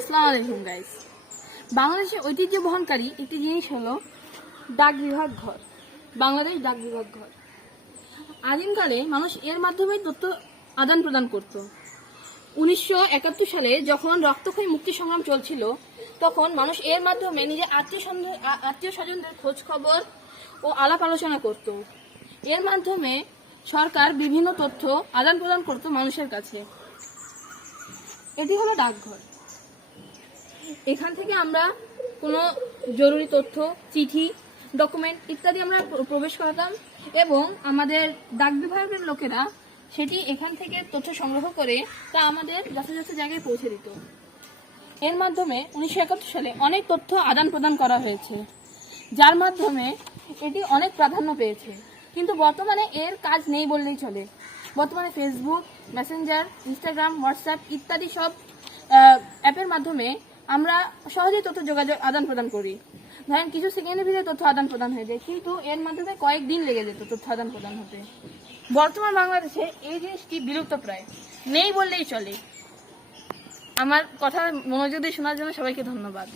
আসসালামু আলাইকুম গাইস। বাংলাদেশের ঐতিহ্য বহনকারী একটি জিনিস হলো ডাক বিভাগ ঘর, বাংলাদেশ ডাক বিভাগ ঘর। আদিমকালে মানুষ এর মাধ্যমে তথ্য আদান প্রদান করত। 1971 সালে যখন রক্তক্ষয়ী মুক্তি সংগ্রাম চলছিল, তখন মানুষ এর মাধ্যমে নিজের আত্মীয় স্বজনদের খোঁজ খবর ও আলাপ আলোচনা করত। এর মাধ্যমে সরকার বিভিন্ন তথ্য আদান প্রদান করত মানুষের কাছে। এটি হলো ডাকঘর। এখান থেকে আমরা কোনো জরুরি তথ্য, চিঠি, ডকুমেন্ট ইত্যাদি আমরা প্রবেশ করাতাম এবং আমাদের ডাক বিভাগের লোকেরা সেটি এখান থেকে তথ্য সংগ্রহ করে তা আমাদের যথাযথ জায়গায় পৌঁছে দিত। এর মাধ্যমে 1971 সালে অনেক তথ্য আদান প্রদান করা হয়েছে, যার মাধ্যমে এটি অনেক প্রাধান্য পেয়েছে। কিন্তু বর্তমানে এর কাজ নেই বললেই চলে। বর্তমানে ফেসবুক, মেসেঞ্জার, ইনস্টাগ্রাম, হোয়াটসঅ্যাপ ইত্যাদি সব অ্যাপের মাধ্যমে আমরা সহজেই তথ্য যোগাযোগ আদান প্রদান করি। ধরেন কিছু সেকেন্ডের ভিতরে তথ্য আদান প্রদান হয়ে যায়, কিন্তু এর মাধ্যমে কয়েকদিন লেগে যেত তথ্য আদান প্রদান হতে। বর্তমান বাংলাদেশে এই জিনিসটি বিলুপ্ত প্রায়, নেই বললেই চলে। আমার কথা মনোযোগ দিয়ে শোনার জন্য সবাইকে ধন্যবাদ।